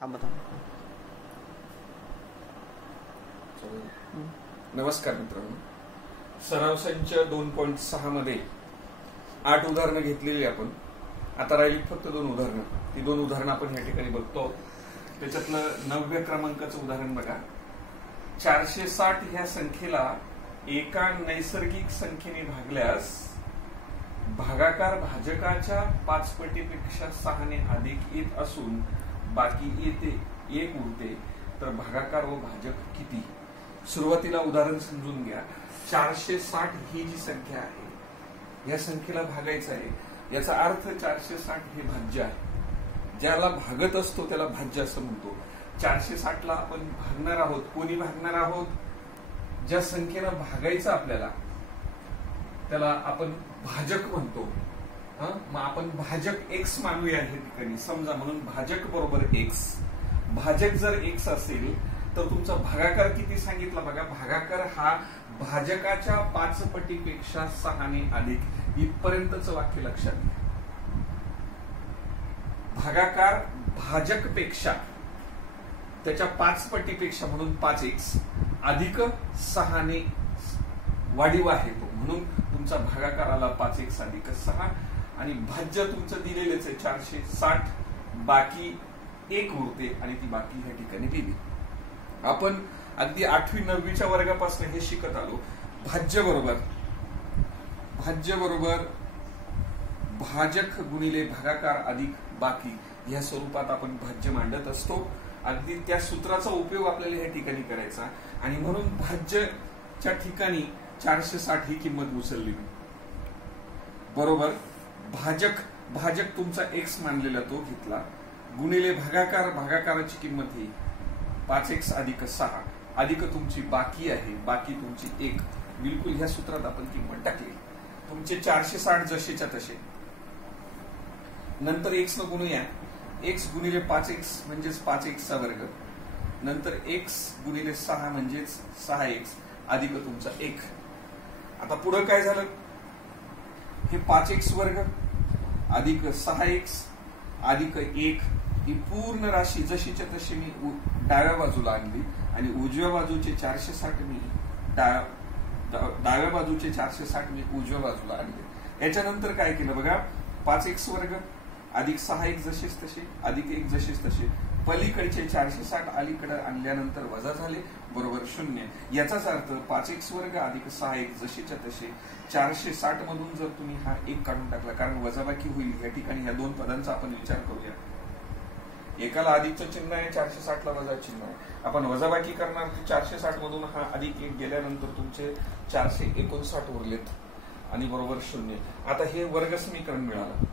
थांबा. नमस्कार मित्रांनो, सराव संच 2.6 मध्ये 8 उदाहरणं घेतलेली आपण. आता राहिली फक्त 2 उदाहरणं. ती 2 उदाहरणं आपण या ठिकाणी बघतो. त्याच्यातलं 9व्या क्रमांकाचं उदाहरण बघा. 460 ह्या संख्येला एका नैसर्गिक संख्येने भागल्यास भागाकार भाजकाच्या 5 पटीपेक्षा 6 ने अधिक येत असून बाकी येते 1 उरते, तर भागाकार व भाजक किती? सुरुवातीला उदाहरण समजून घ्या. 460 ही जी संख्या आहे, या संख्येला भागायचं आहे. याचा अर्थ 460 हे भाज्य आहे. ज्याला भागत असतो त्याला भाज्य असं म्हणतो. 460 ला आपण भागणार आहोत. कोणी भागणार आहोत? ज्या संख्येला भागायचं आपल्याला त्याला आपण भाजक म्हणतो. मग आपण भाजक एक्स मानूया हे ठिकाणी. समजा म्हणून भाजक बरोबर एक्स. भाजक जर एक्स असेल तर तुमचा भागाकार किती सांगितला बघा. भागाकार हा भाजकाच्या 5 पटीपेक्षा 6 ने अधिक, इथपर्यंतच वाक्य लक्षात घ्या. भागाकार भाजक पेक्षा त्याच्या 5 पटीपेक्षा म्हणून 5x अधिक 6 ने वाढीव आहे तो, म्हणून तुमचा भागाकार आला 5x अधिक 6. आणि भाज्य तुमचं दिलेलेच आहे 460, बाकी 1 उरते आणि ती बाकी ह्या ठिकाणी दिली. आपण अगदी 8वी 9वीच्या वर्गापासून हे शिकत आलो. भाज्य बरोबर भाजक गुणिले भागाकार अधिक बाकी, या स्वरूपात आपण भाज्य मांडत असतो. अगदी त्या सूत्राचा उपयोग आपल्याला या ठिकाणी करायचा. आणि म्हणून भाज्यच्या ठिकाणी 460 ही किंमत उचलली बरोबर. भाजक तुमचा एक्स मानलेला तो घेतला, गुणिले भागाकाराची किंमत ही 5x अधिक 6 अधिक तुमची बाकी आहे, बाकी तुमची 1. बिलकुल ह्या सूत्रात आपण किंमत टाकली. तुमचे 460 जसेच्या तसे. नंतर x न गुणूया. x गुणिले 5x म्हणजेच 5x चा वर्ग, नंतर x गुणिले 6 म्हणजेच 6x अधिक तुमचा 1. आता पुढे काय झालं? हे 5x वर्ग अधिक 6x अधिक 1 ही पूर्ण राशी जशीच्या तशी मी डाव्या बाजूला आणली आणि उजव्या बाजूचे 460 मी डाव्या बाजूचे 460 मी उजव्या बाजूला आणले. याच्यानंतर काय केलं बघा. 5x वर्ग अधिक 6x जसेच तसे अधिक 1 जसेच तसे. पलीकडचे 460 अलीकडे आणल्यानंतर वजा झाले बरोबर 0. याचाच अर्थ 5x वर्ग अधिक 6x जसेच्या तसे. 460 मधून जर तुम्ही हा 1 काढून टाकला, कारण वजाबाकी होईल या ठिकाणी, ह्या 2 पदांचा आपण विचार करूया. एकाला अधिकचं चिन्ह आहे, 460 ला वजा चिन्ह आहे. आपण वजाबाकी करणार. 460 मधून हा अधिक 1 गेल्यानंतर तुमचे 459 उरलेत आणि बरोबर 0. आता हे वर्ग समीकरण मिळालं.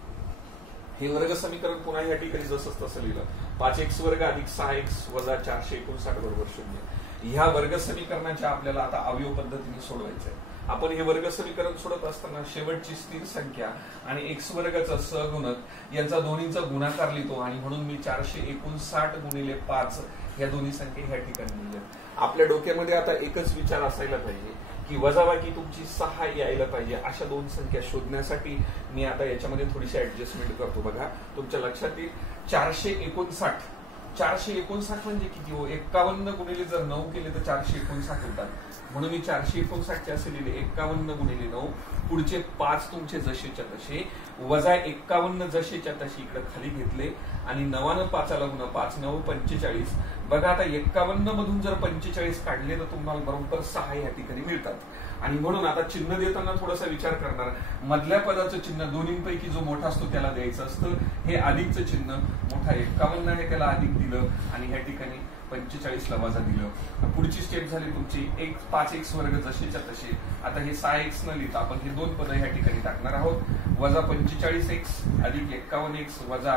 हे वर्ग समीकरण पुन्हा या ठिकाणी जसंच तसं लिहिलं. 5x वर्ग अधिक 6x वजा 459 बरोबर 0. ह्या वर्ग समीकरणाच्या आपल्याला आता अवयव पद्धतीने सोडवायचं आहे. आपण हे वर्ग समीकरण सोडत असताना शेवटची स्थिर संख्या आणि x वर्गाचा सहगुणक यांचा दोन्हीचा गुणाकार लिहितो आणि म्हणून मी 459 गुणिले 5 या दोन्ही संख्या ह्या ठिकाणी लिहिल्या. आपल्या डोक्यामध्ये आता एकच विचार असायला पाहिजे की वजाबाकी तुमची 6 यायला पाहिजे. अशा 2 संख्या शोधण्यासाठी मी आता याच्यामध्ये थोडीशी ऍडजस्टमेंट करतो. बघा तुमच्या लक्षात येईल. 459 म्हणजे किती हो? 51 गुणिले जर 9 केले तर 459 होतात. म्हणून मी 459 असे लिहिले. 51 गुणिले 9, पुढचे 5 तुमचे जसेच्या तसे, वजा 51 जसेच्या तसे इकडे खाली घेतले आणि 9 5ला गुणा 5 9 45. बघा आता 51 मधून जर 45 काढले तर तुम्हाला बरोबर 6 या ठिकाणी मिळतात. आणि म्हणून आता चिन्ह देताना थोडासा विचार करणार. मधल्या पदाचं चिन्ह दोन्हीपैकी जो मोठा असतो त्याला द्यायचं असतं. हे अधिकचं चिन्ह मोठा 51 आहे त्याला अधिक दिलं आणि ह्या ठिकाणी 45 ला वजा दिलं. पुढची स्टेप झाली तुमची 5x वर्ग जसेच्या तसे. आता हे 6x न लिहिता आपण हे 2 पद ह्या ठिकाणी टाकणार आहोत. वजा 45x अधिक 51x वजा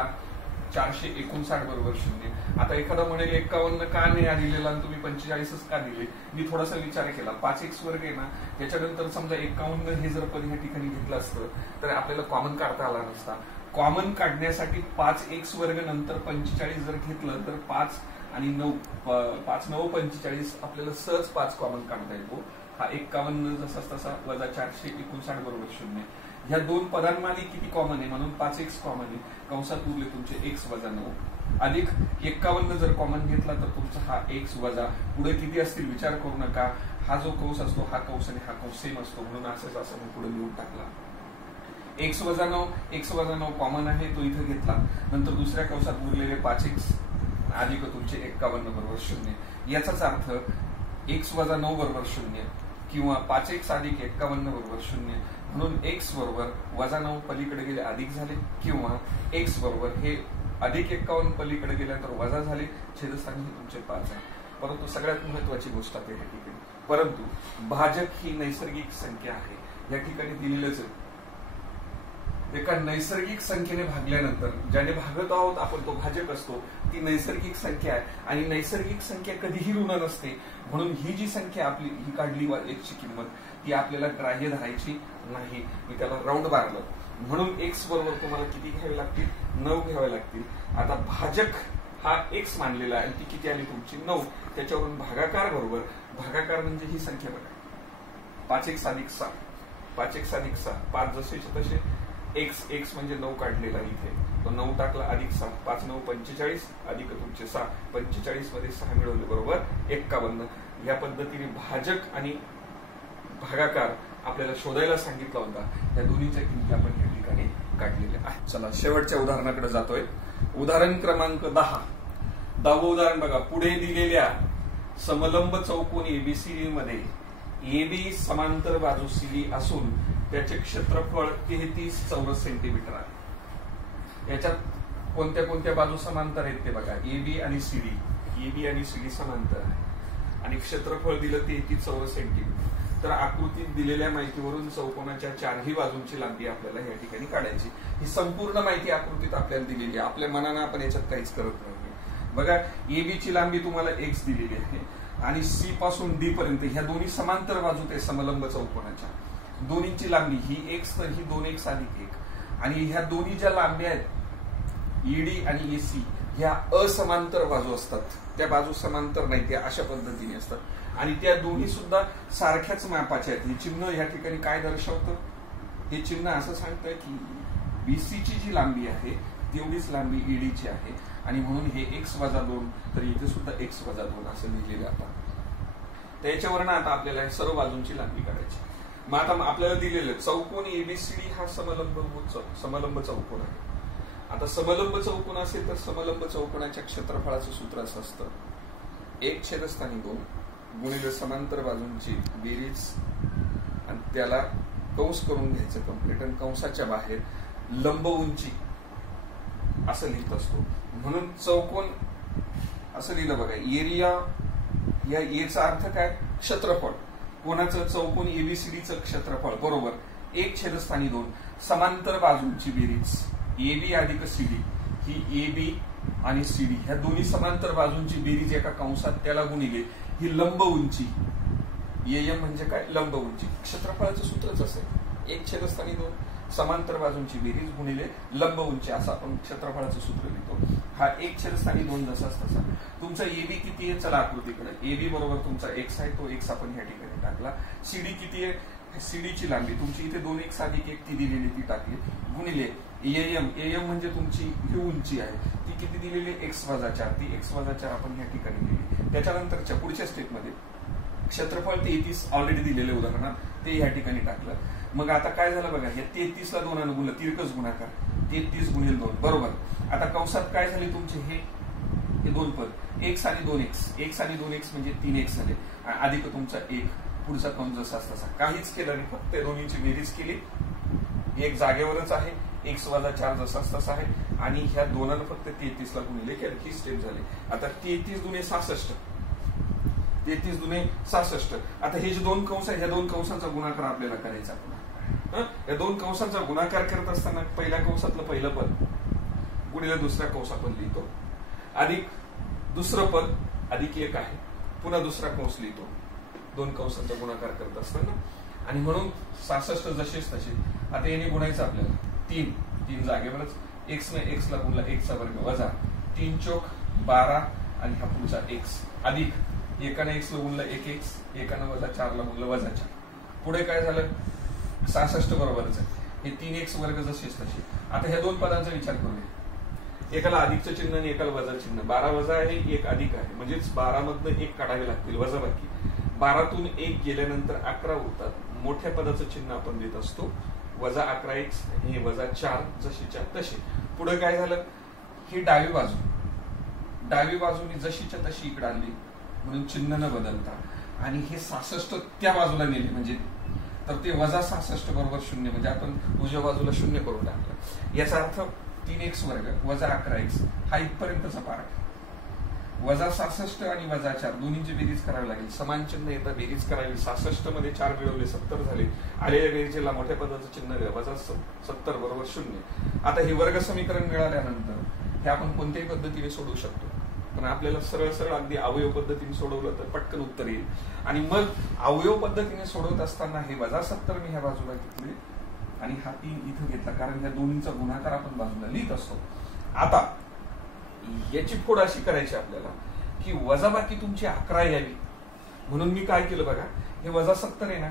459 बरोबर 0. आता एखादा म्हणेल 51 का नाही दिलेला आणि तुम्ही 45च का दिले? मी थोडासा विचार केला. 5x वर्ग आहे ना, त्याच्यानंतर समजा 51 हे जर पद ह्या ठिकाणी घेतलं असतं तर आपल्याला कॉमन काढता आला नसता. कॉमन काढण्यासाठी 5x वर्ग नंतर 45 जर घेतलं तर 5 आणि 9 5 9 45 आपल्याला सहज 5 कॉमन काढता येतो. हा 51 जसा तसा वजा 459 बरोबर 0. ह्या 2 पदांमध्ये किती कॉमन आहे? म्हणून 5x कॉमन आहे. कंसात उरले तुमचे x वजा 9. अधिक 51 जर कॉमन घेतला तर तुमचा हा एक्स वजा पुढे किती असतील विचार करू नका, हा जो कंस असतो हा कंस आणि हा कंस सेम असतो म्हणून असंच असं मी पुढे लिहून टाकला. एक्स वजा 9 कॉमन आहे तो इथे घेतला. नंतर दुसऱ्या कंसात उरलेले 5x अधिक तुमचे 51 बरोबर 0. याचाच अर्थ एक्स वजा 9 बरोबर 0 किंवा 5x अधिक 51 बरोबर 0. म्हणून x बरोबर वजा 9 पलीकडे गेले अधिक झाले किंवा x बरोबर हे अधिक 51 पलीकडे गेल्यानंतर वजा झाले. छेदस्थानी हे तुमचे 5 आहे. परंतु सगळ्यात महत्वाची गोष्ट आहे या ठिकाणी, परंतु भाजक ही नैसर्गिक संख्या आहे. या ठिकाणी दिलेलंच आहे एका नैसर्गिक संख्येने भागल्यानंतर ज्याने भागत आहोत आपण तो भाजक असतो. ती नैसर्गिक संख्या आहे आणि नैसर्गिक संख्या कधीही ऋण नसते. म्हणून ही जी संख्या आपली ही काढली एक्सची किंमत ती आपल्याला ग्राह्य धरायची नाही. मी त्याला राऊंड मारलं म्हणून एक्स बरोबर तुम्हाला किती घ्यावे लागतील, 9 घ्यावे लागतील. आता भाजक हा एक्स मानलेला आहे आणि ती किती आली तुमची 9. त्याच्यावरून भागाकार बरोबर, भागाकार म्हणजे ही संख्या बघा 5x अधिक 6, 5x अधिक 6, 5 जसेचे तसे एक्स म्हणजे 9 काढलेला इथे तो 9 टाकला अधिक 6, 5 9 45 अधिक तुमचे 6, 45 मध्ये 6 मिळवले बरोबर 51. या पद्धतीने भाजक आणि भागाकार आपल्याला शोधायला सांगितला होता. त्या दोन्हीच्या किमती आपण या ठिकाणी काढलेल्या आहेत. चला शेवटच्या उदाहरणाकडे जातोय. उदाहरण क्रमांक 10. 10वं उदाहरण बघा. पुढे दिलेल्या समलंब चौकोनी एबीसीडी मध्ये एबी समांतर बाजू सीडी असून त्याचे क्षेत्रफळ 33 चौरस सेंटीमीटर आहे. याच्यात कोणत्या कोणत्या बाजू समांतर आहेत ते बघा. एबी आणि सीडी समांतर आहे आणि क्षेत्रफळ दिलं 33 चौरस सेंटीमीटर. तर आकृतीत दिलेल्या माहितीवरून चौकोनाच्या चारही बाजूंची लांबी आपल्याला या ठिकाणी काढायची. ही संपूर्ण माहिती आकृतीत आपल्याला दिलेली आहे. आपल्या मनानं आपण याच्यात काहीच करत नाही. बघा एबी ची लांबी तुम्हाला एक्स दिलेली आहे आणि सी पासून डी पर्यंत ह्या दोन्ही समांतर बाजू ते समलंब चौकोनाच्या दोन्हीची लांबी ही एक्स तर ही 2x अधिक 1 आणि ह्या दोन्ही ज्या लांब्या आहेत ईडी आणि एसी ह्या असमांतर बाजू असतात. त्या बाजू समांतर नाही, त्या अशा पद्धतीने असतात आणि त्या दोन्ही सुद्धा सारख्याच मापाच्या आहेत. हे चिन्ह या ठिकाणी काय दर्शवतं, हे चिन्ह असं सांगतं की बीसीची जी लांबी आहे तेवढीच लांबी ईडीची आहे आणि म्हणून हे x वजा 2 तर इथे सुद्धा x वजा 2 असं लिहिलेलं आता. त्याच्यावरनं आता आपल्याला सर्व बाजूंची लांबी काढायची. मग आता आपल्याला दिलेलं चौकोन एबीसीडी हा समलंब चौकोन आहे. आता समलंब चौकोन असेल तर समलंब चौकोनाच्या क्षेत्रफळाचं सूत्र असं असतं 1/2 गुणिले समांतर बाजूंची बेरीज आणि त्याला कंस करून घ्यायचं कंप्लीट आणि कंसाच्या बाहेर लंब उंची असं लिहित असतो. म्हणून चौकोन असं लिहिलं बघा. एरिया या एचा अर्थ काय, क्षेत्रफळ. कोणाचं, चौकोन एबीसीडीचं क्षेत्रफळ बरोबर 1/2 समांतर बाजूंची बेरीज एबी अधिक सीडी. ही एबी आणि सीडी ह्या दोन्ही समांतर बाजूंची बेरीज एका कंसात त्याला गुणिले ही लंब उंची. एम म्हणजे काय, लंब उंची. क्षेत्रफळाचं सूत्रच असेल 1/2 समांतर बाजूंची बेरीज गुणिले लंब उंची असं आपण क्षेत्रफळाचं सूत्र लिहितो. हा 1/2 जसाच तसा. तुमचा एबी किती आहे, चला आकृतीकडे. एबी बरोबर तुमचा एक्स आहे, तो एक्स आपण या ठिकाणी टाकला. सीडी किती आहे, सीडीची लांबी तुमची इथे 2x अधिक 1 ती दिलेली ती टाकली गुणिले एम म्हणजे तुमची ही उंची आहे ती किती दिलेली x वजा 4 ती x वजा 4 आपण या ठिकाणी दिली. त्याच्यानंतरच्या पुढच्या स्टेपमध्ये क्षेत्रफळ 33 ऑलरेडी दिलेले उदाहरणात ते या ठिकाणी टाकलं. मग आता काय झालं बघा, हे 33 ला 2 गुणलं, तिरकस गुणाकार 33 गुणिले 2 बरोबर. आता कंसात काय झाले तुमचे हे 2 पद x आणि 2x म्हणजे 3x झाले अधिक तुमचा 1 पुढचा कंस जसा तसा काहीच केलं नाही, फक्त दोन्हीची बेरीज केली. एक जागेवरच आहे, x वजा 4 जसाच तसा आहे आणि ह्या दोनांना फक्त 33 ला गुणिले केलं. ही स्टेप झाली. आता 33 दुने 66 33 दुने 66. आता हे जे 2 कंस आहेत ह्या 2 कंसांचा गुणाकार आपल्याला करायचा. या 2 कंसांचा गुणाकार करत असताना पहिल्या कंसातलं पहिलं पद गुणिले दुसऱ्या कंस आपण लिहितो अधिक दुसरं पद अधिक 1 आहे, पुन्हा दुसरा कंस लिहितो 2 कंसांचा गुणाकार करत असताना आणि म्हणून 66 जसेच तसे. आता याने गुणायचं आपल्याला 3 जागेवरच x ने x ला गुणला 1 चा वर्ग वजा 3 चौक 12 आणि हा पुढचा x अधिक एकाने x ला गुणला 1x एकाने वजा 4 ला गुणलं वजा 4. पुढे काय झालं 66 बरोबरच आहे. हे 3x वर्ग जसेच तसे. आता ह्या 2 पदांचा विचार करूया. एकाला अधिकचं चिन्ह आणि एकाला वजा चिन्ह. 12 वजा आहे, 1 अधिक आहे, म्हणजेच 12 मधनं 1 काढावे लागतील वजाबाकी. 12तून 1 गेल्यानंतर 11 होतात. मोठ्या पदाचं चिन्ह आपण देत असतो. वजा 11x हे वजा 4 जशीच्या तशी. पुढे काय झालं, ही डावी बाजूनी जशीच्या तशी इकडे आणली म्हणून चिन्ह न बदलता, आणि हे 66 त्या बाजूला नेले म्हणजे तर ते वजा 66 बरोबर 0, म्हणजे आपण उजव्या बाजूला 0 करून टाकलं. याचा अर्थ 3x वर्ग वजा 11x हा इथपर्यंतचा पार्ट. वजा 66 आणि वजा 4 दोन्हीची बेरीज करावी लागेल. समान चिन्ह येतं, बेरीज करावी. 66 मध्ये 4 मिळवले 70 झाले. आलेल्या बेरीजला मोठ्या पदाचं चिन्ह द्या, वजा 70 बरोबर 0. आता हे वर्ग समीकरण मिळाल्यानंतर हे आपण कोणत्याही पद्धतीने सोडवू शकतो, पण आपल्याला सरळ सरळ अगदी अवयव पद्धतीने सोडवलं तर पटकन उत्तर येईल. आणि मग अवयव पद्धतीने सोडवत असताना हे वजा 70 मी ह्या बाजूला घेतले आणि हा 3 इथं घेतला, कारण ह्या दोन्हीचा गुणाकार आपण बाजूला लिहित असतो. आता याची फोड अशी करायची आपल्याला की वजाबाकी तुमची 11 यावी, म्हणून मी काय केलं बघा, हे वजा 70 आहे ना,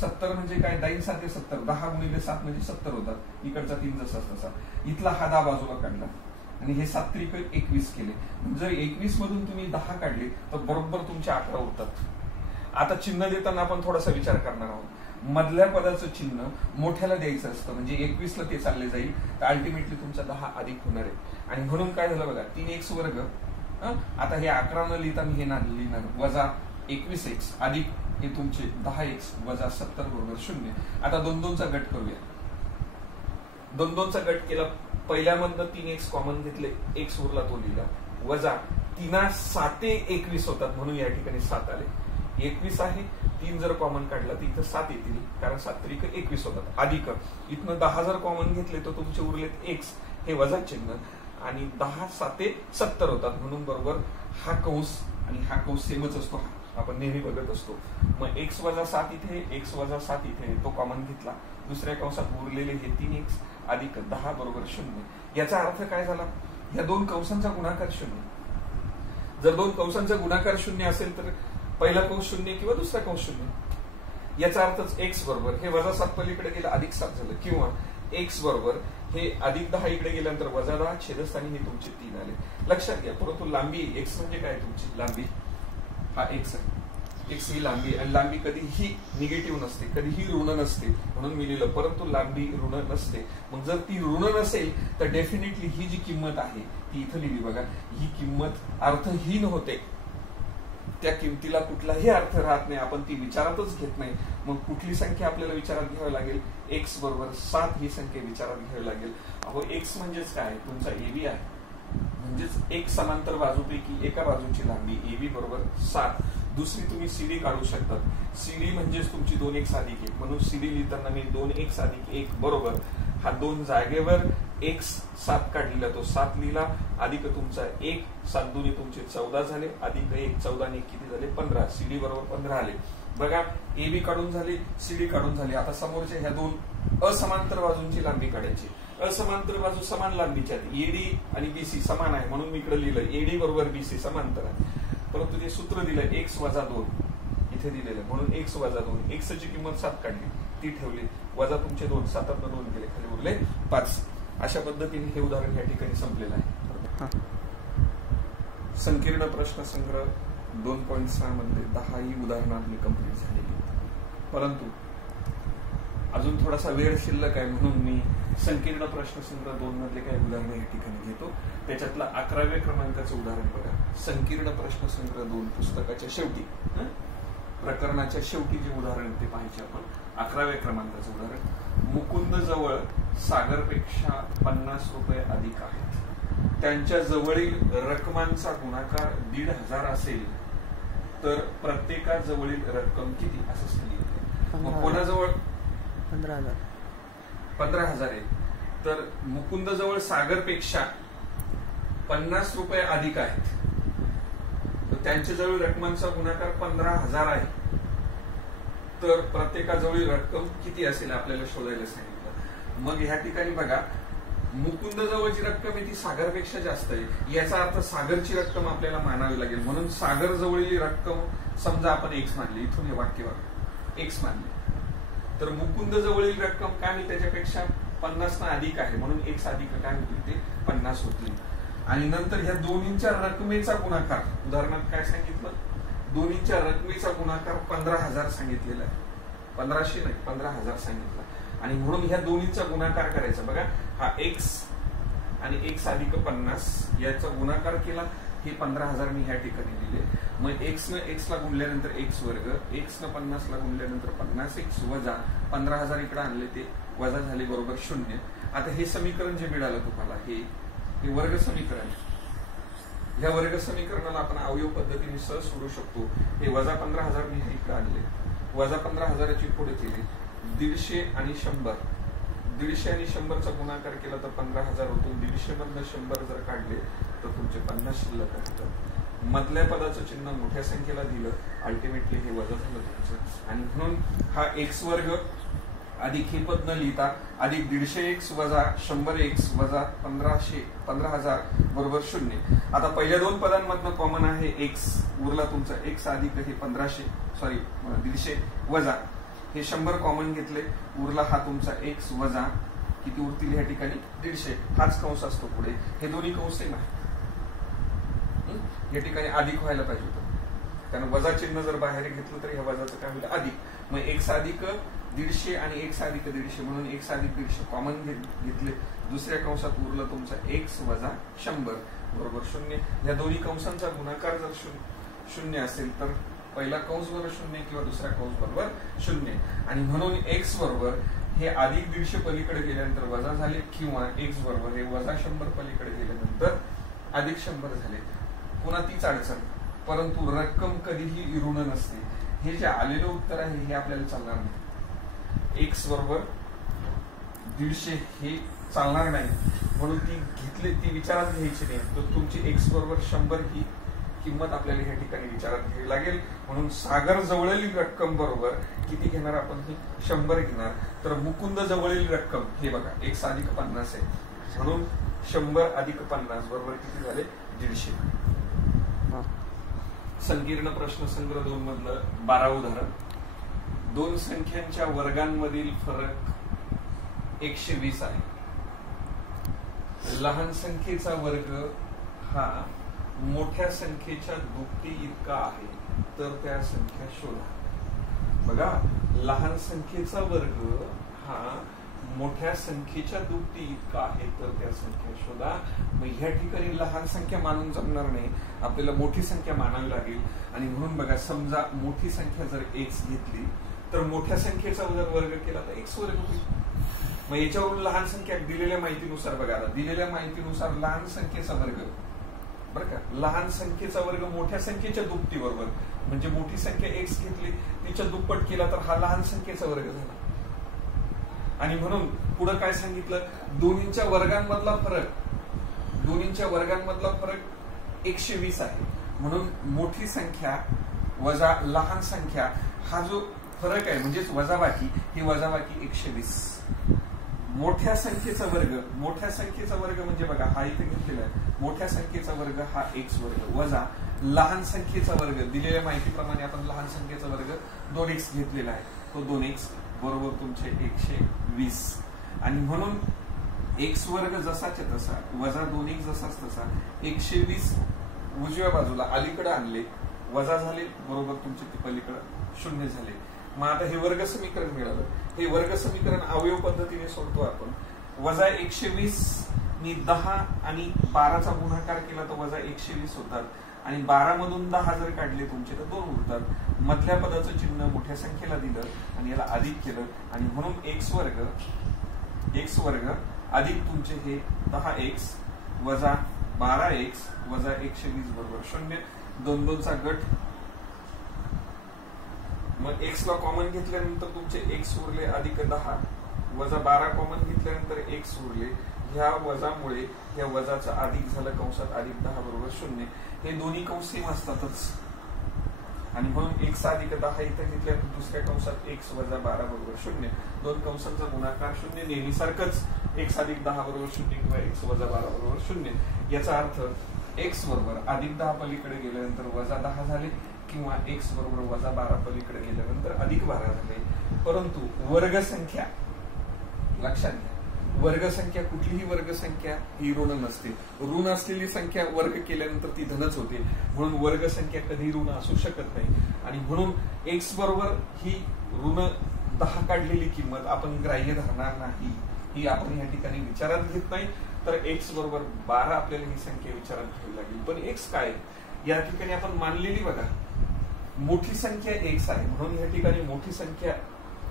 70 म्हणजे काय, 9 7 70, 10 गुणिले 7 म्हणजे 70 होतात. इकडचा 3 जसा तसा, इथला हा 10 बाजूला काढला आणि हे 7 त्रिक 21 केले. जर 21 मधून तुम्ही 10 काढले तर बरोबर तुमचे 11 होतात. आता चिन्ह देताना आपण थोडासा विचार करणार आहोत. मधल्या पदाचं चिन्ह मोठ्याला द्यायचं असतं, म्हणजे 21 ला ते चालले जाईल, तर अल्टिमेटली तुमचा 10 अधिक होणार आहे. आणि म्हणून काय झालं बघा, 3x वर्ग, आता हे 11 न लिहिता मी हे लिहिणार वजा 21x अधिक हे तुमचे 10x वजा 70 बरोबर 0. आता 2-2चा गट करूया. 2-2चा गट केला, पहिल्यामधनं 3x कॉमन घेतले, x उरला तो लिहिला, वजा 3 7 21 होतात म्हणून या ठिकाणी 7 आले. 21 आहे, 3 जर कॉमन काढला तर इथं 7 येतील, कारण 7 त्रिक 21 होतात. अधिक इथनं 10 जर कॉमन घेतले तर तुमचे उरलेत x हे वजा चिन्ह, आणि 10 7 70 होतात, म्हणून बरोबर हा कंस आणि हा कंस सेमच असतो, आपण नेहमी बघत असतो. मग x वजा 7 इथे, x वजा 7 इथे, तो कॉमन घेतला. दुसऱ्या कंसात उरलेले हे 3x अधिक 10 बरोबर 0. याचा अर्थ काय झाला, या दोन कंसांचा गुणाकार 0. जर दोन कंसांचा गुणाकार 0 असेल तर पहिला कंस 0 किंवा दुसरा कंस 0. याचा अर्थच x बरोबर हे वजा 7 पलीकडे गेलं अधिक 7 झालं, किंवा x बरोबर हे अधिक 10 इकडे गेल्यानंतर वजा 10 छेदस्थानी हे तुमचे 3 आले. लक्षात घ्या, परंतु लांबी x म्हणजे काय, तुमची लांबी हा x आहे. x ही लांबी, आणि लांबी कधीही निगेटिव्ह नसते, कधीही ऋण नसते, म्हणून मी लिहिलं, परंतु लांबी ऋण नसते. मग जर ती ऋण नसेल तर डेफिनेटली ही जी किंमत आहे ती इथं लिहिली बघा, ही किंमत अर्थहीन होते. त्या किमतीला कुठलाही अर्थ राहत नाही, आपण ती विचारातच घेत नाही. मग कुठली संख्या आपल्याला विचारात घ्यावी लागेल, x बरोबर 7 ही संख्या विचारात घ्यावी लागेल. अहो x म्हणजेच काय, तुमचा AB आहे, म्हणजेच एक समांतर बाजूपैकी एका बाजूची लांबी AB बरोबर 7. दुसरी तुम्ही CD काढू शकतात. CD म्हणजेच तुमची 2x अधिक 1, म्हणून CD लिहिताना मी 2x अधिक 1 बरोबर हा 2 जागेवर x 7 काढलेला तो 7 लिहिला, अधिक तुमचा 1 7 दुनी तुमचे 14 झाले, अधिक 1 14 ने किती झाले 15. CD बरोबर 15 आले. बघा, AB काढून झाली, CD काढून झाली. आता समोरच्या ह्या दोन असमांतर बाजूंची लांबी काढायची. असमांतर बाजू समान लांबीच्या आहेत, AD आणि BC समान आहे, म्हणून मी इकडे लिहिलं AD बरोबर BC समांतर आहे. परंतु ते सूत्र दिलं x वजा 2 इथे दिलेलं, म्हणून x वजा 2, x ची किंमत 7 काढली, ती ठेवली, वजा तुमचे 2, 7 2 गेले, खाली उरले 5. अशा पद्धतीने हे उदाहरण या ठिकाणी संपलेलं आहे. संकीर्ण प्रश्नसंग्रह 2.6 मध्ये 10 ही उदाहरणं आपली कंप्लीट झालेली, परंतु अजून थोडासा वेळ शिल्लक आहे, म्हणून मी संकीर्ण प्रश्नसंग्रह 2 मधले काही उदाहरणं या ठिकाणी घेतो. त्याच्यातलं 11व्या क्रमांकाचं उदाहरण बघा. संकीर्ण प्रश्नसंग्रह 2 पुस्तकाच्या शेवटी, प्रकरणाच्या शेवटी जे उदाहरण ते पाहिजे आपण. 11व्या क्रमांकाचं उदाहरण. मुकुंद जवळ सागरपेक्षा 50 रुपये अधिक आहेत. त्यांच्या जवळील रकमांचा गुणाकार 1,500 असेल तर प्रत्येकाजवळील रक्कम किती, असं सांगितलं. मग कोणाजवळ 15,000 आहे, तर मुकुंद जवळ सागरपेक्षा 50 रुपये अधिक आहेत, तर त्यांच्याजवळ रकमांचा गुणाकार 15,000 आहे, तर प्रत्येकाजवळील रक्कम किती असेल आपल्याला शोधायला सांगितलं. मग ह्या ठिकाणी बघा, मुकुंद जवळची रक्कम आहे ती सागरपेक्षा जास्त आहे, याचा अर्थ सागरची रक्कम आपल्याला मानावी लागेल, म्हणून सागर जवळील रक्कम समजा आपण x मानली, इथून हे वाक्य x मानले, तर मुकुंद जवळील रक्कम काय होईल, त्याच्यापेक्षा 50 अधिक आहे, म्हणून x अधिक काय होतील ते 50 होतील. आणि नंतर ह्या दोन्हीच्या रकमेचा गुणाकार, उदाहरणार्थ काय सांगितलं, दोन्हीच्या रकमेचा गुणाकार 15,000 सांगितलेला आहे. 1500 नाही 15,000 सांगितलं. आणि म्हणून ह्या दोन्हीचा गुणाकार करायचा. बघा हा x आणि x अधिक 50 याचा गुणाकार केला, हे 15,000 मी ह्या ठिकाणी लिहिले. मग x न x ला गुणल्यानंतर x वर्ग, x न 50 ला गुणल्यानंतर 50x वजा 15,000 इकडे आणले ते वजा झाले बरोबर 0. आता हे समीकरण जे मिळालं तुम्हाला हे वर्ग समीकरण. ह्या वर्ग समीकरणाला आपण अवयव पद्धतीने सहज सोडू शकतो. हे वजा 15,000 मी इकडे आणले, वजा 15,000ची पुढे केली 150 आणि 100. 150 आणि 100चा गुणाकार केला तर 15,000 होतो. 150 मधनं 100 जर काढले तर तुमचे 50 शिल्लक राहतात. मधल्या पदाचं चिन्ह मोठ्या संख्येला दिलं, अल्टिमेटली हे वजा झालं तुमचं. आणि म्हणून हा x वर्ग अधिक हे पद न लिहिता अधिक 150x वजा 100x वजा 15,000 बरोबर 0. आता पहिल्या दोन पदांमधनं कॉमन आहे x, उरला तुमचा x अधिक हे 150 वजा हे 100 कॉमन घेतले, उरला हा तुमचा x वजा किती उरतील ह्या ठिकाणी 150. हाच कंस असतो पुढे. हे दोन्ही कंस सेम आहे. या ठिकाणी अधिक व्हायला पाहिजे होतं, कारण वजा चिन्ह जर बाहेर घेतलं तर ह्या वजाचं काय होईल अधिक. मग x अधिक 150 आणि x अधिक 150 म्हणून x अधिक 150 कॉमन घेतले. दुसऱ्या कंसात उरलं तुमचा x वजा 100 बरोबर 0. या दोन्ही कंसांचा गुणाकार जर 0 असेल तर पहिला कंस बरोबर 0 किंवा दुसरा कंस बरोबर 0. आणि म्हणून x बरोबर हे अधिक 150 पलीकडे गेल्यानंतर वजा झाले, किंवा x बरोबर हे वजा 100 पलीकडे गेल्यानंतर अधिक 100 झाले. पुन्हा तीच अडचण, परंतु रक्कम कधीही ऋण नसते. हे जे आलेलं उत्तर आहे हे आपल्याला चालणार नाही. x बरोबर 150 हे चालणार नाही, म्हणून ती घेतली ती विचारात घ्यायची नाही. तर तुमची x बरोबर 100 ही किंमत आपल्याला ह्या ठिकाणी विचारात घ्यावी लागेल. म्हणून सागर जवळील रक्कम बरोबर किती घेणार आपण, ही 100 घेणार. तर मुकुंद जवळील रक्कम हे बघा x अधिक 50 आहे, म्हणून 100 अधिक 50 बरोबर किती झाले 150. संकीर्ण प्रश्न संग्रह 2 मधलं 12 उदाहरण. दोन संख्यांच्या वर्गांमधील फरक 120 आहे. लहान संख्येचा वर्ग हा मोठ्या संख्येच्या दुप्पटी इतका आहे, तर त्या संख्या शोधा. बघा, लहान संख्येचा वर्ग हा मोठ्या संख्येच्या दुप्पटी इतका आहे तर त्या संख्या शोधा. मग ह्या ठिकाणी लहान संख्या मानून जमणार नाही, आपल्याला मोठी संख्या मानावी लागेल. आणि म्हणून बघा, समजा मोठी संख्या जर x घेतली तर मोठ्या संख्येचा जर वर्ग केला तर x वर्ग होईल. मग याच्यावरून लहान संख्या दिलेल्या माहितीनुसार बघा, दिलेल्या माहितीनुसार लहान संख्येचा वर्ग, बरं का, लहान संख्येचा वर्ग मोठ्या संख्येच्या दुप्पटी बरोबर, म्हणजे मोठी संख्या x घेतली तिच्या दुप्पट केला तर हा लहान संख्येचा वर्ग झाला. आणि म्हणून पुढे काय सांगितलं, दोन्हीच्या वर्गांमधला फरक 120 आहे. म्हणून मोठी संख्या वजा लहान संख्या हा जो फरक आहे म्हणजेच वजाबाकी, ही वजाबाकी 120. मोठ्या संख्येचा वर्ग म्हणजे बघा हा इथे घेतलेला आहे, मोठ्या संख्येचा वर्ग हा x वर्ग वजा लहान संख्येचा वर्ग, दिलेल्या माहितीप्रमाणे आपण लहान संख्येचा वर्ग 2x घेतलेला आहे, तो 2x बरोबर तुमचे 120. आणि म्हणून x वर्ग जसाच्या तसा वजा 2x जसाच तसा 120 उजव्या बाजूला अलीकडे आणले, वजा झाले बरोबर तुमचे ते पलीकडे 0 झाले. मग आता हे वर्ग समीकरण मिळालं. हे वर्ग समीकरण अवयव पद्धतीने सोडतो आपण. वजा 120 मी 10 आणि 12चा गुणाकार केला तर वजा 120 होतात, आणि 12 मधून 10 जर काढले तुमचे तर 2 उरतात. मधल्या पदाचं चिन्ह मोठ्या संख्येला दिलं आणि याला अधिक केलं, आणि म्हणून x वर्ग अधिक तुमचे हे 10x वजा 12x वजा 120 बरोबर 0. 2 2 चा गट. मग x ला कॉमन घेतल्यानंतर तुमचे x उरले अधिक 10 वजा 12 कॉमन घेतल्यानंतर x उरले. ह्या वजामुळे या वजाचा अधिक झालं कंसात अधिक 10 बरोबर 0. हे दोन्ही कंस सेम असतातच, आणि म्हणून x अधिक 10 इथं घेतल्यानंतर दुसऱ्या कंसात x वजा 12 बरोबर 0. दोन कंसांचा गुणाकार 0 नेहमीसारखंच x अधिक 10 बरोबर 0 किंवा x वजा 12 बरोबर 0. याचा अर्थ x बरोबर अधिक 10 पलीकडे गेल्यानंतर वजा 10 झाले, किंवा x बरोबर वजा 12 पलीकडे गेल्यानंतर अधिक 12 झाले. परंतु वर्गसंख्या लक्षात घ्या, वर्गसंख्या कुठलीही वर्गसंख्या ही ऋण नसते. ऋण असलेली संख्या वर्ग केल्यानंतर ती धनच होते. म्हणून वर्गसंख्या कधी ऋण असू शकत नाही. आणि म्हणून एक्स बरोबर ही ऋण 10 काढलेली किंमत आपण ग्राह्य धरणार नाही. ही आपण या ठिकाणी विचारात घेत नाही. तर एक्स बरोबर 12 आपल्याला ही संख्या विचारात घ्यावी लागेल. पण एक्स काय या ठिकाणी आपण मानलेली बघा मोठी संख्या एक्स आहे. म्हणून या ठिकाणी मोठी संख्या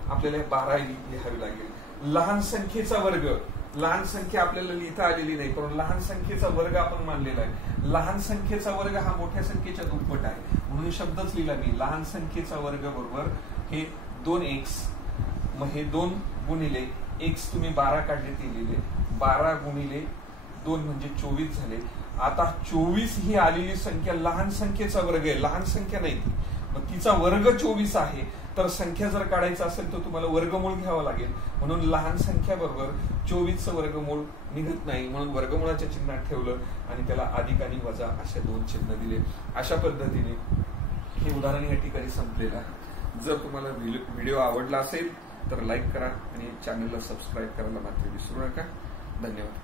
आपल्याला 12 लिहावी लागेल. लहान संख्येचा वर्ग, लहान संख्या आपल्याला लिहिता आलेली नाही, पण लहान संख्येचा वर्ग आपण मानलेला आहे. लहान संख्येचा वर्ग हा मोठ्या संख्येच्या दुप्पट आहे. म्हणून शब्दच लिहिला मी, लहान संख्येचा वर्ग बरोबर हे 2x. मग हे 2 गुणिले x तुम्ही 12 काढले ते लिहिले. 12 गुणिले 2 म्हणजे 24 झाले. आता 24 ही आलेली संख्या लहान संख्येचा वर्ग आहे, लहान संख्या नाही ती. मग तिचा वर्ग 24 आहे. तर संख्या जर काढायचं असेल तर तुम्हाला वर्गमूळ घ्यावं लागेल. म्हणून लहान संख्या बरोबर 24चं वर्गमूळ निघत नाही. म्हणून वर्गमूळाच्या चिन्हात ठेवलं आणि त्याला अधिक आणि वजा अशा 2 चिन्ह दिले. अशा पद्धतीने हे उदाहरण या ठिकाणी संपलेलं आहे. जर तुम्हाला व्हिडिओ आवडला असेल तर लाईक करा आणि चॅनलला सबस्क्राईब करायला मात्र विसरू नका. धन्यवाद.